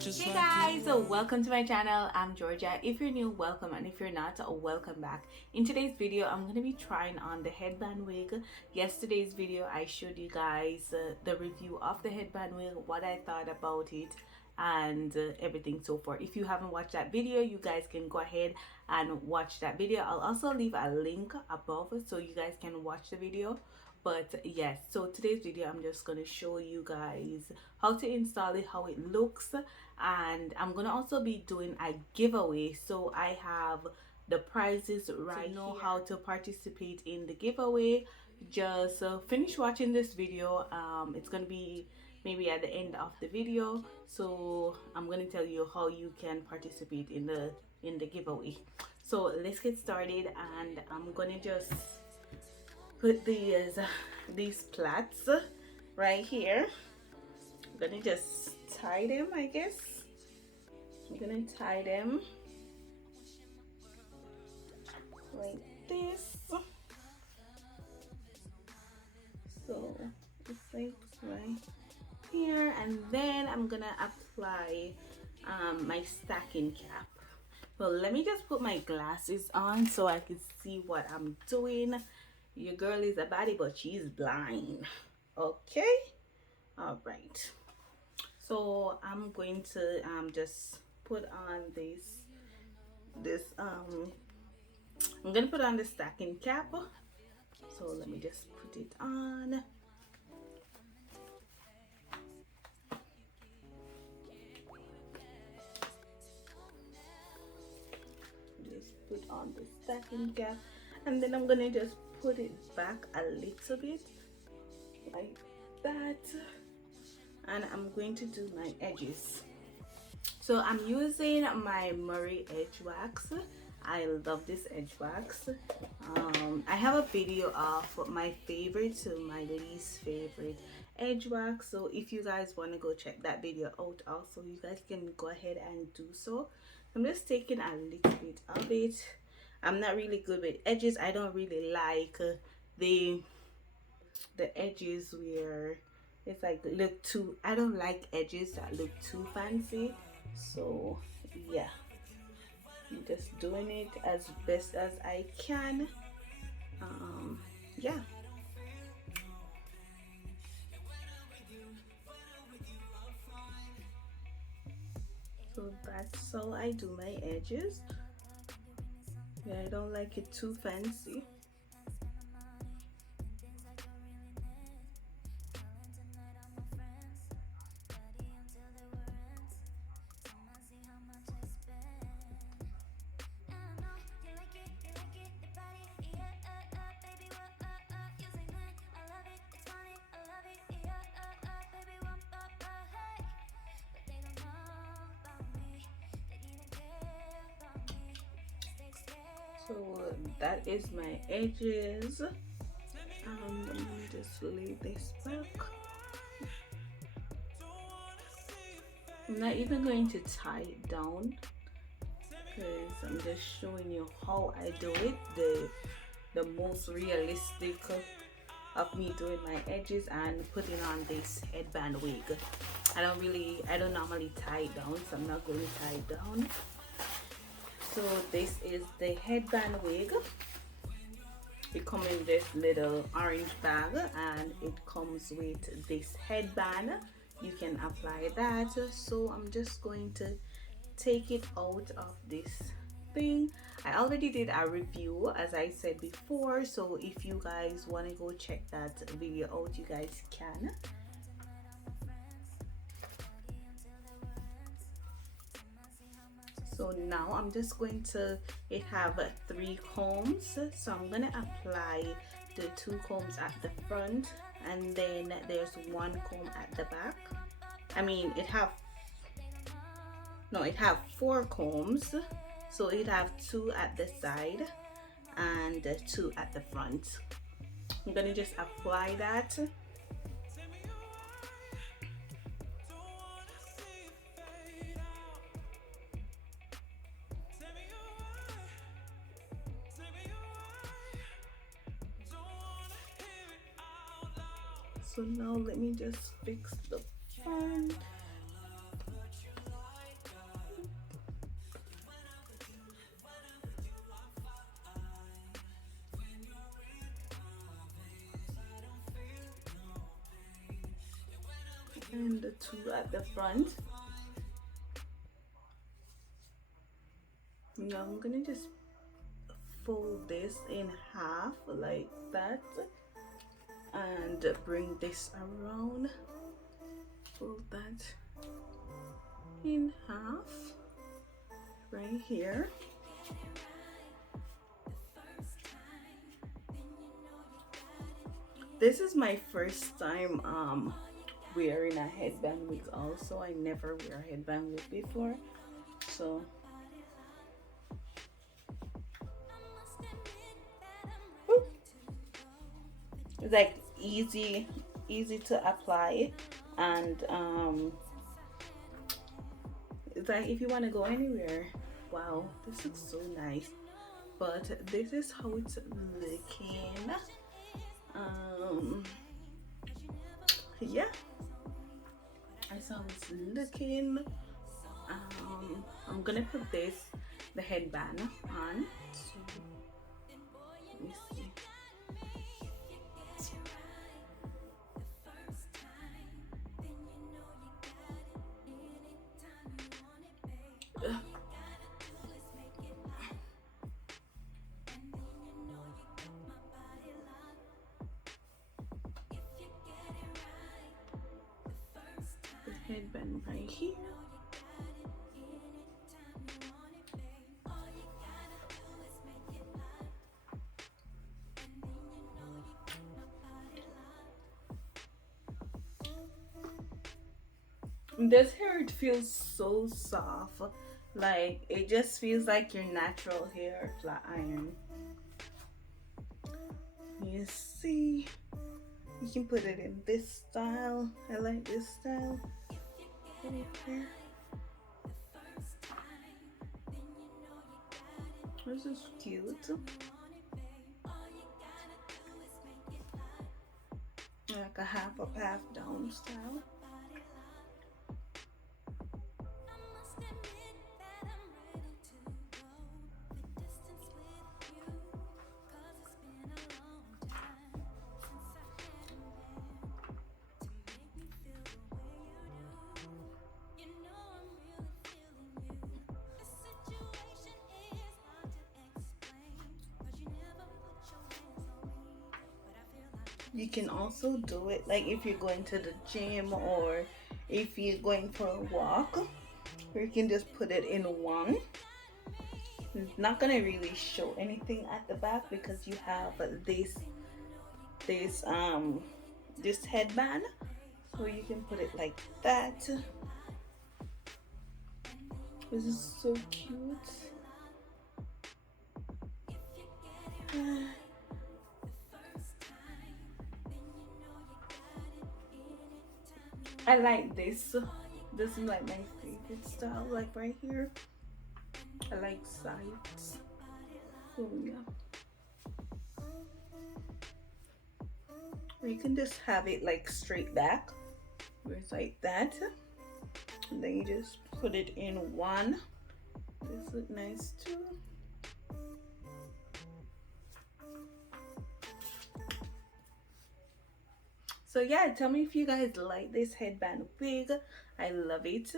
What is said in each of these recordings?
Hey guys, so welcome to my channel. I'm Georgia. If you're new, welcome, and if you're not, welcome back. In today's video, I'm going to be trying on the headband wig. Yesterday's video, I showed you guys the review of the headband wig, what I thought about it, and everything so forth. If you haven't watched that video, you guys can go ahead and watch that video. I'll also leave a link above so you guys can watch the video. But yes, so today's video I'm just going to show you guys how to install it, how it looks, and I'm gonna also be doing a giveaway. So I have the prizes right know here. How to participate in the giveaway, just finish watching this video. It's gonna be maybe at the end of the video, so I'm gonna tell you how you can participate in the giveaway. So let's get started, and I'm gonna just put these plaits right here. I'm gonna just tie them, I guess. I'm gonna tie them like this. So it's like right here, and then I'm gonna apply my stacking cap. Well, let me just put my glasses on so I can see what I'm doing. Your girl is a baddie, but she's blind. Okay, all right. So I'm going to just put on I'm gonna put on the stacking cap. So let me just put it on. Just put on the stacking cap, and then I'm gonna just put it back a little bit like that. And I'm going to do my edges. So I'm using my Murray edge wax. I love this edge wax. I have a video of my favorite to my least favorite edge wax, so if you guys want to go check that video out also, you guys can go ahead and do so. I'm just taking a little bit of it. I'm not really good with edges. I don't really like the edges where it's like look too, I don't like edges that look too fancy. So yeah, I'm just doing it as best as I can. Yeah, so that's how I do my edges. Yeah, I don't like it too fancy. So that is my edges. Let me just lay this back. I'm not even going to tie it down because I'm just showing you how I do it, the most realistic of me doing my edges and putting on this headband wig. I don't normally tie it down, so I'm not going to tie it down. So this is the headband wig. It comes in this little orange bag, and it comes with this headband. You can apply that. So I'm just going to take it out of this thing. I already did a review, as I said before, so if you guys want to go check that video out, you guys can. So now I'm just going to, it have 3 combs, so I'm gonna apply the 2 combs at the front, and then there's 1 comb at the back. I mean, it have 4 combs, so it have 2 at the side and 2 at the front. I'm gonna just apply that. So now let me just fix the front. and the two at the front. Now I'm gonna just fold this in half like that and bring this around. Fold that in half right here. This is my first time wearing a headband wig also. I never wear a headband wig before, so it's like easy to apply, and it's like if you want to go anywhere. Wow, this looks so nice. But this is how it's looking. Yeah, that's how it's looking. I'm gonna put the headband on. So, let me see. Headband right here. This hair, it feels so soft, like it just feels like your natural hair flat iron. You see, you can put it in this style. I like this style. This is cute. Like a half up, half down style. You can also do it like if you're going to the gym or if you're going for a walk, or you can just put it in one. It's not gonna really show anything at the back because you have this headband, so you can put it like that. This is so cute. I like this. This is like my favorite style, like right here. I like sides. So yeah. Or you can just have it like straight back, where it's like that. And then you just put it in one. This looks nice too. So yeah, tell me if you guys like this headband wig. I love it.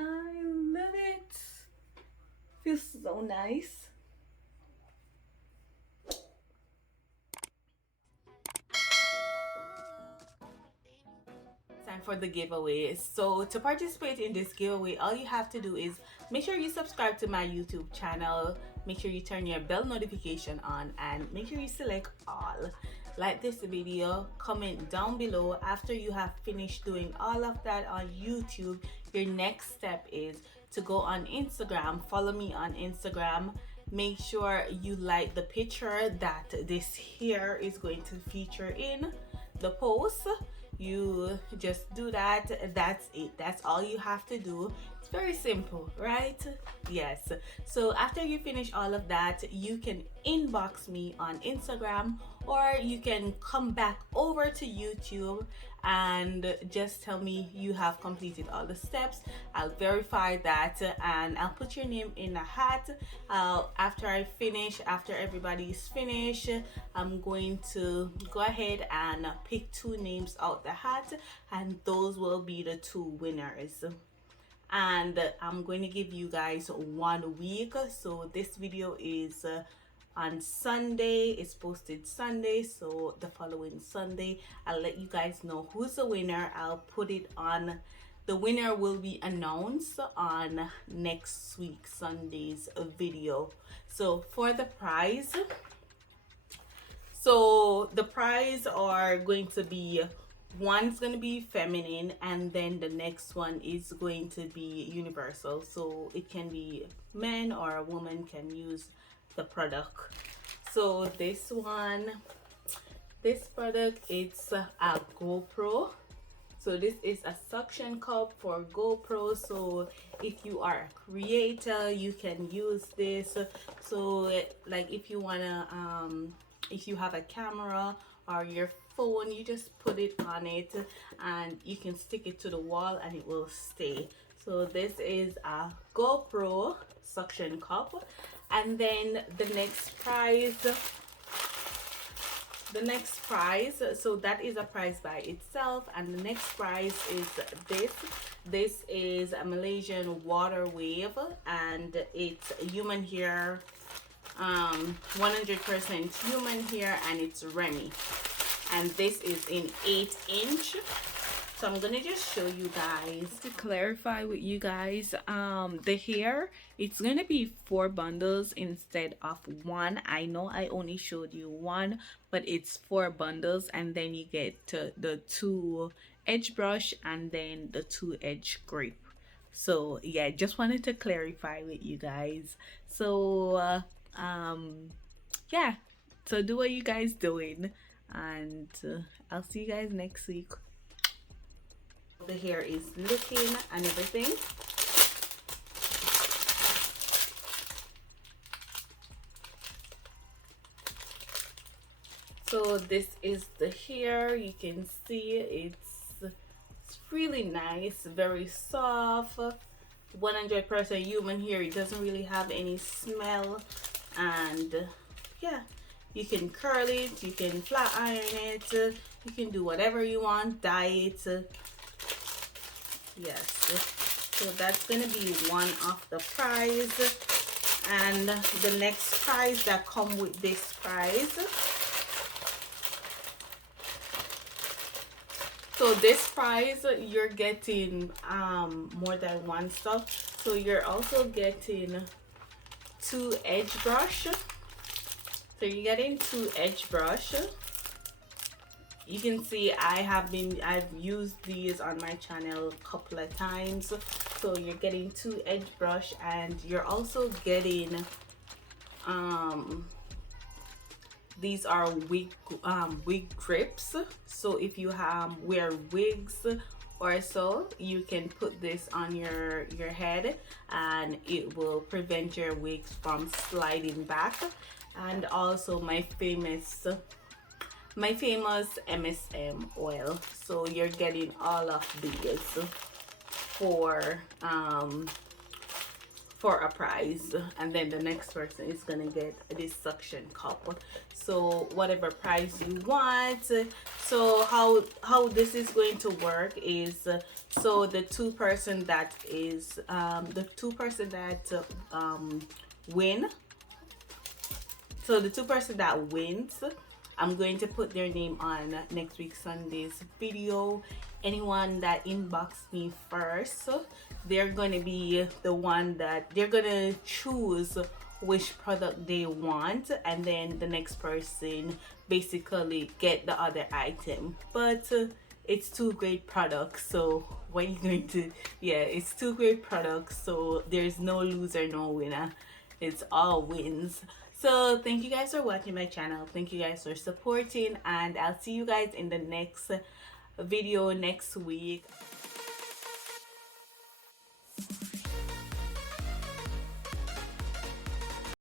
I love it. Feels so nice. Time for the giveaway. So to participate in this giveaway, all you have to do is make sure you subscribe to my YouTube channel, make sure you turn your bell notification on, and make sure you select all. Like this video, comment down below after you have finished doing all of that on YouTube. Your next step is to go on Instagram, follow me on Instagram. Make sure you like the picture that this hair is going to feature in the post. You just do that. That's it. That's all you have to do. Very simple, right? Yes. So after you finish all of that, you can inbox me on Instagram, or you can come back over to YouTube and just tell me you have completed all the steps. I'll verify that and I'll put your name in a hat. After I finish, after everybody's finished, I'm going to go ahead and pick 2 names out the hat, and those will be the 2 winners. And I'm going to give you guys 1 week. So this video is on Sunday. It's posted Sunday, so the following Sunday I'll let you guys know who's the winner. I'll put it on, the winner will be announced on next week Sunday's video. So for the prize, so the prize are going to be, one's going to be feminine, and then the next one is going to be universal, so it can be men or a woman can use the product. So this product, it's a GoPro. So this is a suction cup for GoPro. So if you are a creator, you can use this. So like if you wanna if you have a camera or your phone, you just put it on it and you can stick it to the wall and it will stay. So this is a GoPro suction cup. And then the next prize, so that is a prize by itself, and the next prize is this is a Malaysian water wave, and it's human hair, 100% human hair, and it's Remy, and this is in 8-inch. So I'm gonna just show you guys to clarify with you guys, the hair, it's gonna be 4 bundles instead of 1. I know I only showed you 1, but it's 4 bundles, and then you get the 2 edge brush and then the 2 edge grip. So yeah, just wanted to clarify with you guys. So yeah, so do what you guys doing, and I'll see you guys next week. The hair is looking and everything. So this is the hair. You can see it's really nice, very soft, 100% human hair. It doesn't really have any smell, and yeah, you can curl it, you can flat iron it, you can do whatever you want, dye it. Yes, so that's gonna be one of the prize, and the next prize that come with this prize. So this prize, you're getting more than 1 stuff. So you're also getting 2 edge brush. So you're getting 2 edge brush. You can see I've used these on my channel a couple of times. So you're getting 2 edge brush, and you're also getting these are wig grips. So if you wear wigs or so, you can put this on your head and it will prevent your wigs from sliding back. And also my famous MSM oil. So you're getting all of these for a prize, and then the next person is gonna get this suction cup. So whatever prize you want. So how this is going to work is, so the 2 person that is win, so the 2 person that wins, I'm going to put their name on next week Sunday's video. Anyone that inbox me first, they're going to be the one that they're going to choose which product they want, and then the next person basically get the other item. But it's 2 great products, so what are you going to, yeah, it's 2 great products, so there's no loser, no winner, it's all wins. So thank you guys for watching my channel, thank you guys for supporting, and I'll see you guys in the next video next week.